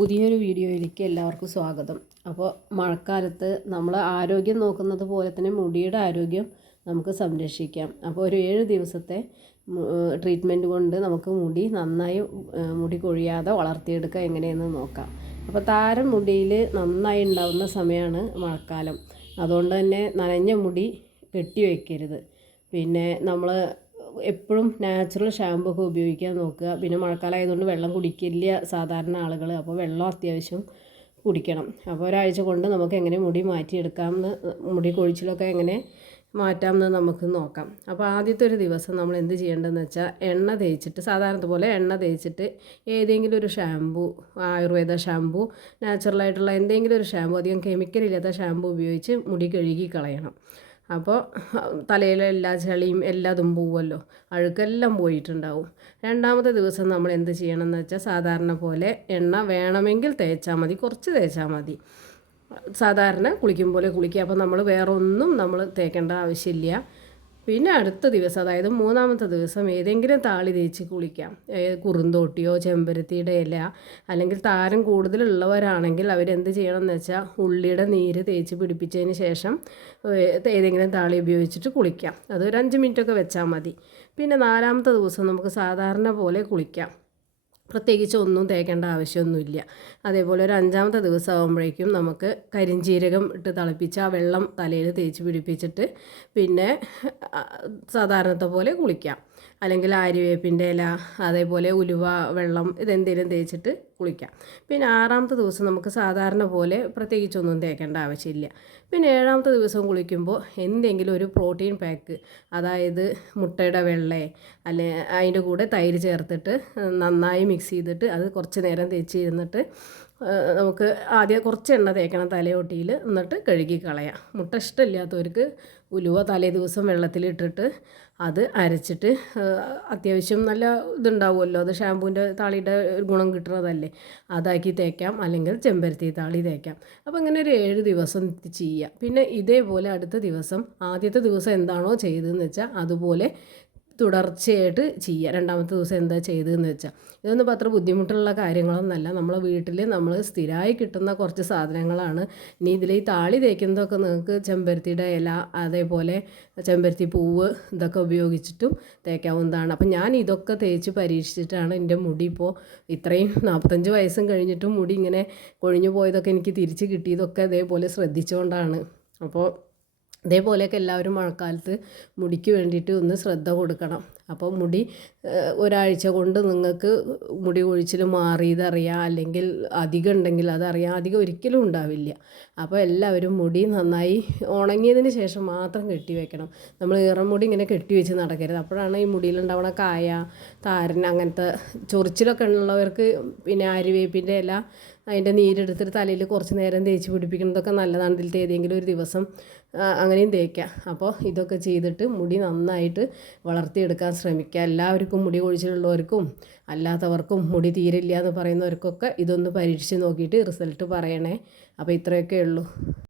പുതിയൊരു വീഡിയോയിലേക്ക് എല്ലാവർക്കും സ്വാഗതം. അപ്പോൾ മഴക്കാലത്ത് നമ്മൾ ആരോഗ്യം നോക്കുന്നത് പോലെ തന്നെ മുടിയുടെ ആരോഗ്യം നമുക്ക് സംരക്ഷിക്കാം. അപ്പോൾ ഒരു ഏഴ് ദിവസത്തെ ട്രീറ്റ്മെന്റ് കൊണ്ട് നമുക്ക് മുടി നന്നായി മുടി കൊഴിയാതെ വളർത്തിയെടുക്കുക എങ്ങനെയെന്ന് നോക്കാം. അപ്പോൾ താരം മുടിയിൽ നന്നായി ഉണ്ടാകുന്ന സമയമാണ് മഴക്കാലം. അതുകൊണ്ട് തന്നെ നനഞ്ഞ മുടി കെട്ടി വയ്ക്കരുത് പിന്നെ നമ്മൾ എപ്പോഴും നാച്ചുറൽ ഷാമ്പു ഒക്കെ ഉപയോഗിക്കാൻ നോക്കുക. പിന്നെ മഴക്കാലമായതുകൊണ്ട് വെള്ളം കുടിക്കില്ല സാധാരണ ആളുകൾ അപ്പോൾ വെള്ളം അത്യാവശ്യം കുടിക്കണം. അപ്പോൾ ഒരാഴ്ച കൊണ്ട് നമുക്ക് എങ്ങനെ മുടി മാറ്റിയെടുക്കാമെന്ന് മുടി കൊഴിച്ചിലൊക്കെ എങ്ങനെ മാറ്റാമെന്ന് നമുക്ക് നോക്കാം. അപ്പോൾ ആദ്യത്തെ ഒരു ദിവസം നമ്മൾ എന്ത് ചെയ്യേണ്ടതെന്ന് വെച്ചാൽ എണ്ണ തേച്ചിട്ട് സാധാരണ പോലെ എണ്ണ തേച്ചിട്ട് ഏതെങ്കിലും ഒരു ഷാമ്പു ആയുർവേദ ഷാമ്പു നാച്ചുറലായിട്ടുള്ള എന്തെങ്കിലും ഒരു ഷാമ്പു അധികം കെമിക്കൽ ഇല്ലാത്ത ഷാമ്പു ഉപയോഗിച്ച് മുടി കഴുകി കളയണം. അപ്പോൾ തലയിലെ എല്ലാ ചളിയും എല്ലാതും പോവുമല്ലോ. അഴുക്കെല്ലാം പോയിട്ടുണ്ടാവും. രണ്ടാമത്തെ ദിവസം നമ്മൾ എന്ത് ചെയ്യണം എന്ന് വെച്ചാൽ സാധാരണ പോലെ എണ്ണ വേണമെങ്കിൽ തേച്ചാൽ മതി കുറച്ച് തേച്ചാൽ മതി. സാധാരണ കുളിക്കും പോലെ കുളിക്കുക. അപ്പോൾ നമ്മൾ വേറെ ഒന്നും നമ്മൾ തേക്കേണ്ട ആവശ്യമില്ല. പിന്നെ അടുത്ത ദിവസം അതായത് മൂന്നാമത്തെ ദിവസം ഏതെങ്കിലും താളി തേച്ച് കുളിക്കാം. കുറുന്തോട്ടിയോ ചെമ്പരത്തിയുടെ ഇല അല്ലെങ്കിൽ താരം കൂടുതലുള്ളവരാണെങ്കിൽ അവരെന്ത് ചെയ്യണം എന്ന് വെച്ചാൽ ഉള്ളിയുടെ നീര് തേച്ച് പിടിപ്പിച്ചതിന് ശേഷം ഏതെങ്കിലും താളി ഉപയോഗിച്ചിട്ട് കുളിക്കാം. അത് ഒരു അഞ്ച് മിനിറ്റൊക്കെ വെച്ചാൽ മതി. പിന്നെ നാലാമത്തെ ദിവസം നമുക്ക് സാധാരണ പോലെ കുളിക്കാം. പ്രത്യേകിച്ച് ഒന്നും തേക്കേണ്ട ആവശ്യമൊന്നുമില്ല. അതേപോലെ ഒരു അഞ്ചാമത്തെ ദിവസം ആകുമ്പോഴേക്കും നമുക്ക് കരിഞ്ചീരകം ഇട്ട് തിളപ്പിച്ച് ആ വെള്ളം തലയിൽ തേച്ച് പിടിപ്പിച്ചിട്ട് പിന്നെ സാധാരണത്തെ പോലെ കുളിക്കാം. അല്ലെങ്കിൽ ആര്യവേപ്പിന്റെ ഇല അതേപോലെ ഉലുവ വെള്ളം ഇതെന്തെങ്കിലും തേച്ചിട്ട് കുളിക്കാം. പിന്നെ ആറാമത്തെ ദിവസം നമുക്ക് സാധാരണ പോലെ പ്രത്യേകിച്ചൊന്നും തേക്കേണ്ട ആവശ്യമില്ല. പിന്നെ ഏഴാമത്തെ ദിവസം കുളിക്കുമ്പോൾ എന്തെങ്കിലും ഒരു പ്രോട്ടീൻ പാക്ക് അതായത് മുട്ടയുടെ വെള്ളേ അല്ലെ അതിന്റെ കൂടെ തൈര് ചേർത്തിട്ട് നന്നായി മിക്സ് ചെയ്തിട്ട് അത് കുറച്ച് നേരം തേച്ചിരുന്നിട്ട് നമുക്ക് ആദ്യം കുറച്ച് എണ്ണ തേക്കണം തലയോട്ടിയിൽ എന്നിട്ട് കഴുകി കളയാം. മുട്ട ഇഷ്ടമില്ലാത്തവർക്ക് ഉലുവ തലേ ദിവസം വെള്ളത്തിലിട്ടിട്ട് അത് അരച്ചിട്ട് അത്യാവശ്യം നല്ല ഇതുണ്ടാവുമല്ലോ. അത് ഷാമ്പൂവിന്റെ താളിയുടെ ഗുണം കിട്ടുന്നതല്ലേ. അതാക്കി തേക്കാം അല്ലെങ്കിൽ ചെമ്പരത്തി താളി തേക്കാം. അപ്പോൾ അങ്ങനെ ഒരു ഏഴ് ദിവസം ചെയ്യുക. പിന്നെ ഇതേപോലെ അടുത്ത ദിവസം ആദ്യത്തെ ദിവസം എന്താണോ ചെയ്തതെന്ന് വെച്ചാൽ അതുപോലെ തുടർച്ചയായിട്ട് ചെയ്യുക. രണ്ടാമത്തെ ദിവസം എന്താ ചെയ്തതെന്ന് വെച്ചാൽ ഇതൊന്നും അത്ര ബുദ്ധിമുട്ടുള്ള കാര്യങ്ങളൊന്നല്ല. നമ്മളെ വീട്ടിൽ നമ്മൾ സ്ഥിരമായി കിട്ടുന്ന കുറച്ച് സാധനങ്ങളാണ്. ഇനി ഇതിൽ ഈ താളി തേക്കുന്നതൊക്കെ നിങ്ങൾക്ക് ചെമ്പരത്തിയുടെ ഇല അതേപോലെ ചെമ്പരത്തി പൂവ് ഇതൊക്കെ ഉപയോഗിച്ചിട്ടും തേക്കാവുന്നതാണ്. അപ്പം ഞാൻ ഇതൊക്കെ തേച്ച് പരീക്ഷിച്ചിട്ടാണ് എന്റെ മുടി ഇപ്പോൾ ഇത്രയും നാൽപ്പത്തഞ്ച് വയസ്സും കഴിഞ്ഞിട്ടും മുടി ഇങ്ങനെ കൊഴിഞ്ഞു പോയതൊക്കെ എനിക്ക് തിരിച്ച് കിട്ടിയതൊക്കെ അതേപോലെ ശ്രദ്ധിച്ചുകൊണ്ടാണ് അപ്പോൾ അതേപോലെയൊക്കെ എല്ലാവരും മഴക്കാലത്ത് മുടിക്ക് വേണ്ടിയിട്ട് ഒന്ന് ശ്രദ്ധ കൊടുക്കണം. അപ്പോൾ മുടി ഒരാഴ്ച കൊണ്ട് നിങ്ങൾക്ക് മുടി കൊഴിച്ചിൽ മാറിയതറിയാം. അല്ലെങ്കിൽ അധികം ഉണ്ടെങ്കിൽ അതറിയാം. അധികം ഒരിക്കലും ഉണ്ടാവില്ല. അപ്പോൾ എല്ലാവരും മുടി നന്നായി ഉണങ്ങിയതിന് ശേഷം മാത്രം കെട്ടി വെക്കണം. നമ്മൾ മുടി ഇങ്ങനെ കെട്ടി വെച്ച് നടക്കരുത്. അപ്പോഴാണ് ഈ മുടിയിലുണ്ടാവണ കായ താരൻ അങ്ങനത്തെ ചൊറിച്ചിലൊക്കെ ഉള്ളവർക്ക് പിന്നെ ആര്യവേപ്പിന്റെ ഇല അതിന്റെ നീരെടുത്തിട്ട് തലയിൽ കുറച്ച് നേരം തേച്ച് പിടിപ്പിക്കുന്നതൊക്കെ നല്ലതാണ്. ഇതിൽ ഏതെങ്കിലും ഒരു ദിവസം അങ്ങനെയും തേക്കാം. അപ്പോൾ ഇതൊക്കെ ചെയ്തിട്ട് മുടി നന്നായിട്ട് വളർത്തിയെടുക്കാൻ ശ്രമിക്കുക. എല്ലാവർക്കും മുടി കൊഴിച്ചിലുള്ളവർക്കും അല്ലാത്തവർക്കും മുടി തീരില്ല എന്ന് പറയുന്നവർക്കൊക്കെ ഇതൊന്ന് പരീക്ഷിച്ച് നോക്കിയിട്ട് റിസൾട്ട് പറയണേ. അപ്പോൾ ഇത്രയൊക്കെ ഉള്ളൂ.